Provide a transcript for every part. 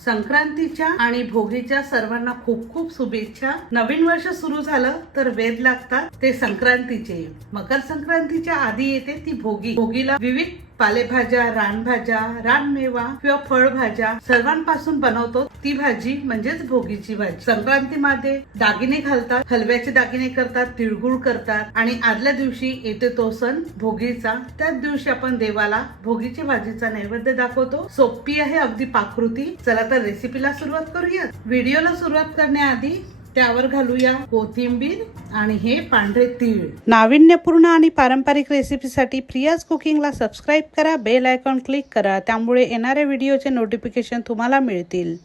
संक्रांतीच्या आणि भोगीच्या सर्वांना खूप खूप शुभेच्छा। नवीन वर्ष सुरू झालं तर वेध लागतात ते संक्रांतीचे। मकर संक्रांतीच्या आधी येते ती भोगी। भोगीला विविध पालेभाज्या, रानभाज्या, रानमेवा किंवा फळभाज्या सर्वांपासून बनवतो ती भाजी म्हणजेच भोगीची भाजी। संक्रांतीमध्ये दागिने घालतात, हलव्याचे दागिने करतात, तिळगुळ करतात आणि आदल्या दिवशी येते तो सण भोगीचा। त्याच दिवशी आपण देवाला भोगीची भाजीचा नैवेद्य दाखवतो। सोपी आहे अगदी पाककृती। चला तर रेसिपीला सुरुवात करूया। व्हिडिओला सुरुवात करण्याआधी त्यावर घालूया कोथिंबीर आणि हे पांढरे तीळ। नाविन्यपूर्ण आणि पारंपरिक रेसिपीसाठी प्रियाज कुकिंगला सबस्क्राइब करा, बेल आयकॉन क्लिक करा, त्यामुळे येणाऱ्या व्हिडिओचे नोटिफिकेशन तुम्हाला मिळतील।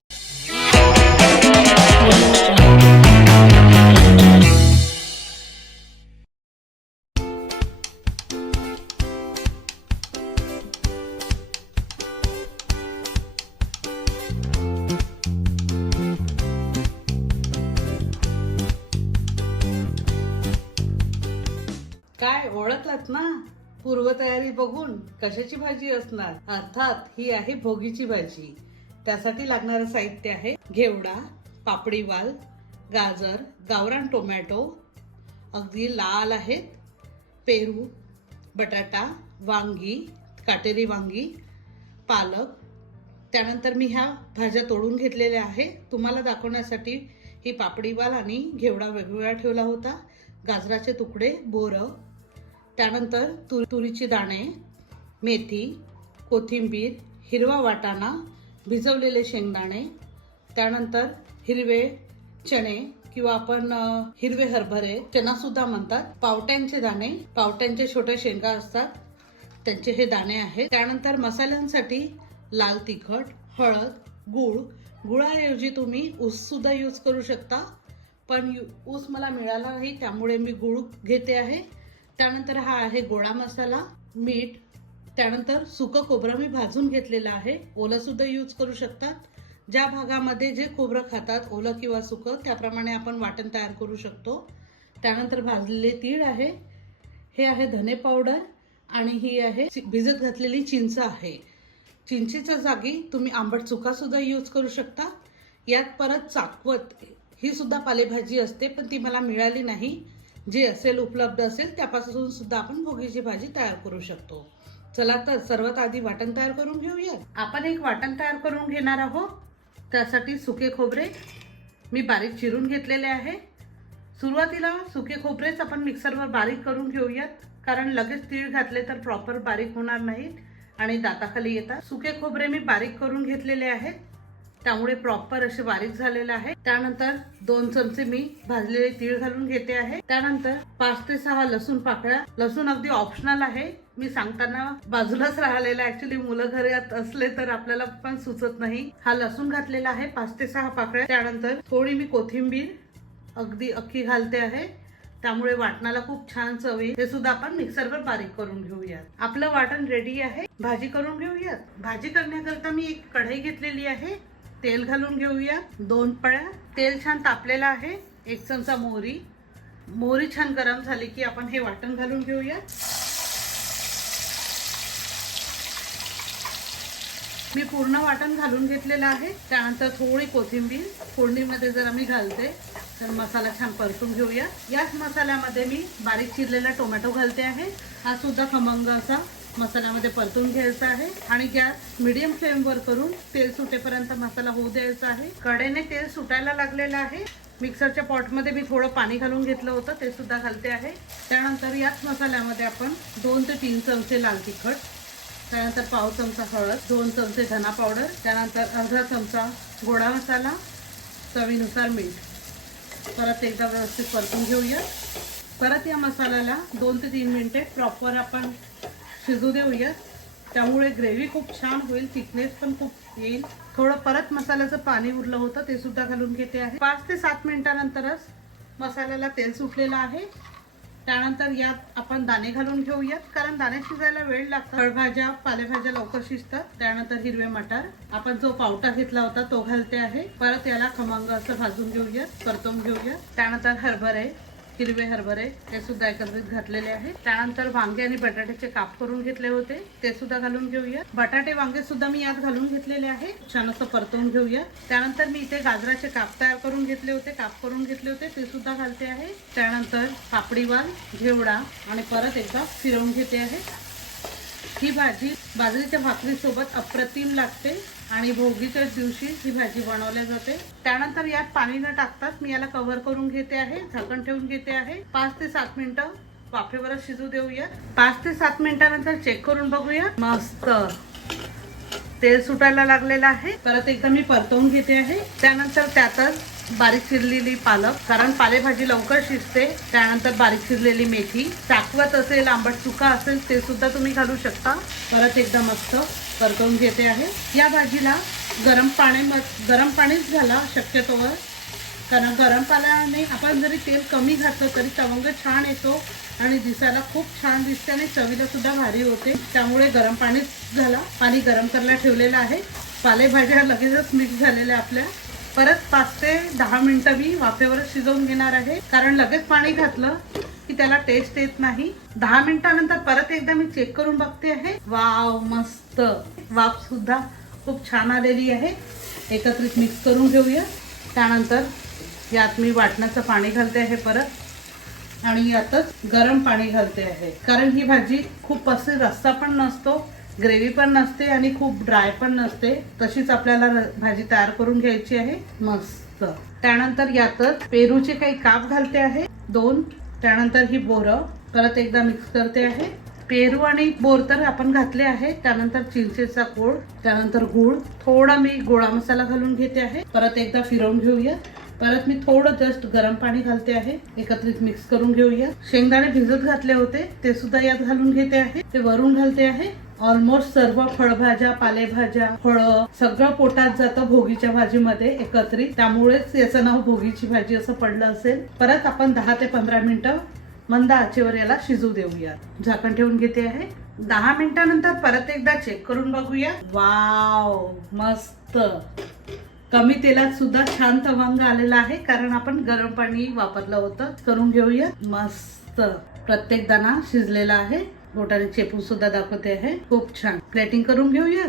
काय ओळखलात ना पूर्वतयारी बघून कशाची भाजी असणार? अर्थात ही आहे भोगीची भाजी। त्यासाठी लागणारे साहित्य आहे घेवडा, पापडी वाल, गाजर, गावरान टोमॅटो अगदी लाल आहेत, पेरू, बटाटा, वांगी, काटेरी वांगी, पालक। त्यानंतर मी ह्या भाज्या तोडून घेतलेल्या आहे तुम्हाला दाखवण्यासाठी। ही पापडी वाल आणि घेवडा वेगवेगळा ठेवला होता, गाजराचे तुकडे, बोरं, त्यानंतर तुरीची दाणे, मेथी, कोथिंबीर, हिरवा वाटाणा, भिजवलेले शेंगदाणे, त्यानंतर हिरवे चणे किंवा आपण हिरवे हरभरे चना सुद्धा म्हणतात, पावट्यांचे दाणे, पावट्यांचे छोटे शेंगा असतात त्यांचे हे दाणे आहेत। त्यानंतर मसाल्यांसाठी लाल तिखट, हळद, गूळ। गुळाऐवजी तुम्ही ऊस सुद्धा यूज करू शकता, पण ऊस मला मिळाला नाही त्यामुळे मी गूळ घेते आहे। त्यानंतर हा आहे गोडा मसाला, मीठ, त्यानंतर सुकं खोबरं मी भाजून घेतलेलं आहे, ओलं सुद्धा यूज करू शकतात। ज्या भागामध्ये जे खोबरं खातात ओलं किंवा सुकं त्याप्रमाणे आपण वाटण तयार करू शकतो। त्यानंतर भाजलेले तीळ आहे, हे आहे धने पावडर आणि ही आहे भिजत घातलेली चिंच आहे। चिंचेच्या जागी तुम्ही आंबट चुका सुद्धा यूज करू शकता। यात परत चाकवत ही सुद्धा पालेभाजी असते पण ती मला मिळाली नाही, जे असेल उपलब्ध असेल त्यापासून सुद्धा आपण भोगीची भाजी तयार करू शकतो। चला तर सर्वात आधी वाटण तयार करून घेऊया। आपण एक वाटण तयार करून घेणार आहोत। त्यासाठी सुके खोबरे मी बारीक चिरून घेतलेले आहे। सुरुवातीला सुके खोबरेच आपण मिक्सरवर बारीक करून घेऊयात, कारण लगेच तीळ घातले तर प्रॉपर बारीक होणार नाहीत आणि दाताखाली येतात। सुके खोबरे मी बारीक करून घेतलेले आहेत त्यामुळे प्रॉपर असे बारीक झालेले आहे। त्यानंतर 2 चमचे मी भाजलेले तीळ घालून घेते आहे। त्यानंतर 5 ते 6 लसूण पाकळ्या। लसूण अगदी ऑप्शनल आहे, मी सांगताना बाजूलाच राहिलेला, ऍक्च्युली मुलं घरात असले तर आपल्याला पण सुचत नाही। हा लसूण घातलेला आहे 5 ते 6 पाकळ्या। त्यानंतर थोडी मी कोथिंबीर अगदी अख्खी घालते आहे, त्यामुळे वाटणाला खूप छान चव येईल। हे सुद्धा आपण मिक्सरवर बारीक करून घेऊयात। आपलं वाटण रेडी आहे, भाजी करून घेऊयात। भाजी करण्याकरता मी एक कढई घेतलेली आहे, तेल घालून घेऊया 2 पळ्या। तेल छान तापलेलं आहे, 1 चमचा मोहरी। मोहरी छान गरम झाली की आपण हे वाटण घालून घेऊया। मी पूर्ण वाटण घालून घेतलेलं आहे। त्यानंतर थोडी कोथिंबीर फोडणीमध्ये जर आम्ही घालते तर मसाला छान परतून घेऊया। याच मसाल्यामध्ये मी बारीक चिरलेला टोमॅटो घालते आहे, हा सुद्धा खमंग असा मसाल्यामध्ये परतून घ्यायचा आहे आणि गॅस मीडियम फ्लेमवर करून तेल सुटेपर्यंत मसाला होऊ द्यायचा आहे। कढईने तेल सुटायला लागलेलं आहे। मिक्सरच्या पॉटमध्ये मी थोडं पाणी घालून घेतलं होतं, ते सुद्धा घालते आहे। त्यानंतर याच मसाल्यामध्ये आपण 2 ते 3 चमचे लाल तिखट, त्यानंतर पाव चमचा हळद, 2 चमचे धना पावडर, त्यानंतर अर्धा चमचा गोडा मसाला, चवीनुसार मीठ परत एकदा व्यवस्थित परतून घेऊया। परत या मसाल्याला 2 ते 3 मिनिटे प्रॉपर आपण शिजू देऊया, त्यामुळे ग्रेव्ही खूप छान होईल, थिकनेस पण खूप येईल। थोडं परत मसाल्याचं पाणी उरलं होतं ते सुद्धा घालून घेते आहे। 5 ते 7 मिनिटांनंतरच मसाल्याला तेल सुटलेलं आहे। त्यानंतर यात आपण दाणे घालून घेऊयात, कारण दाणे शिजायला वेळ लागतो। फळभाज्या पालेभाज्या लवकर शिजतात। त्यानंतर हिरवे मटार, आपण जो पावटा घेतला होता तो घालते आहे। परत याला खमंग असं भाजून घेऊयात, परतून घेऊयात। त्यानंतर हरभरे, हिरवे हरभरे ते सुद्धा एकत्रित घातलेले आहे. त्यानंतर वांगे आणि बटाट्याचे काप करून घेतले होते ते सुद्धा घालून घेऊया. बटाटे वांगे सुद्धा मी यात घालून घेतलेले आहे. छान असं परतवून घेऊया. त्यानंतर मी इथे गाजराचे काप तयार करून घेतले होते ते सुद्धा घालते आहे. त्यानंतर पापडी वाल, घेवडा आणि परत एकदा फिरवून घेते आहे. ही भाजी बाजरीच्या भाकरी सोबत अप्रतिम लागते आणि भोगीच्या दिवशी ही भाजी बनवल्या जाते. त्यानंतर यात पाणी न टाकताच मी याला कव्हर करून घेते आहे. झाकण ठेवून घेते आहे. 5 ते 7 मिनिटं वाफेवरच शिजू देऊया. 5 ते 7 मिनिटानंतर चेक करून बघूया. मस्त तेल सुटायला लागलेलं आहे. परत एकदा मी परतवून घेते आहे. त्यानंतर त्यातच बारीक चिरलेली पालक, कारण पालेभाजी लवकर शिजते. त्यानंतर बारीक चिरलेली मेथी, चाकवत असेल, आंबट चुका असेल ते सुद्धा तुम्ही घालू शकता. परत एकदा मस्त परतवून घेते आहे. या भाजीला गरम पाणीच घाला शक्यतोवर, कारण गरम पाण्याने आपण जरी तेल कमी घातलं तरी तवंग छान येतो आणि दिसायला खूप छान दिसते आणि चवीला सुद्धा भारी होते. त्यामुळे गरम पाणीच घाला. पाणी गरम करायला ठेवलेलं आहे. पालेभाज्या लगेचच मिक्स झालेल्या आपल्या. परत 5 ते 10 मिनिटं मी वाफेवरच शिजवून घेणार आहे, कारण लगेच पाणी घातलं की त्याला टेस्ट येत नाही. 10 मिनिटानंतर परत एकदा मी चेक करून बघते आहे. वाव, मस्त वाफ सुद्धा खूप छान आलेली आहे. एकत्रित मिक्स करून घेऊया. त्यानंतर यात मी वाटणाचं पाणी घालते आहे परत, आणि यातच गरम पाणी घालते आहे, कारण ही भाजी खूप असे रस्सा पण नसतो, ग्रेव्ही पण नसते आणि खूप ड्राय पण नसते. तशीच आपल्याला भाजी तयार करून घ्यायची आहे. मस्त. त्यानंतर यातच पेरूचे काही काप घालते आहे 2. त्यानंतर ही बोरं परत एकदा मिक्स करते आहे. पेरू आणि बोर तर आपण घातले आहे. त्यानंतर चिंचेचा कोळ, त्यानंतर गूळ, थोडा मी गोळा मसाला घालून घेते आहे. परत एकदा फिरवून घेऊया. परत मी थोडं जस्ट गरम पाणी घालते आहे. एकत्रित मिक्स करून घेऊया. शेंगदाणे भिजत घातले होते ते सुद्धा यात घालून घेते आहे. ते वरून घालते आहे. ऑलमोस्ट सर्व फळभाज्या, पालेभाज्या, फळं सगळं पोटात जातं भोगीच्या भाजीमध्ये एकत्रित. त्यामुळेच याचं नाव भोगीची भाजी असं पडलं असेल. परत आपण 10 ते 15 मिनिटं मंद आचेवर याला शिजू देऊया. झाकण ठेवून घेते आहे. 10 मिनिटानंतर परत एकदा चेक करून बघूया. वाव, मस्त. कमी तेलात सुद्धा छान तवंग आलेला आहे, कारण आपण गरम पाणी वापरलं होतं. करून घेऊया. मस्त प्रत्येक दाणा शिजलेला आहे. बोटाने चेपून सुद्धा दाखवते आहे. खूप छान. प्लेटिंग करून घेऊया.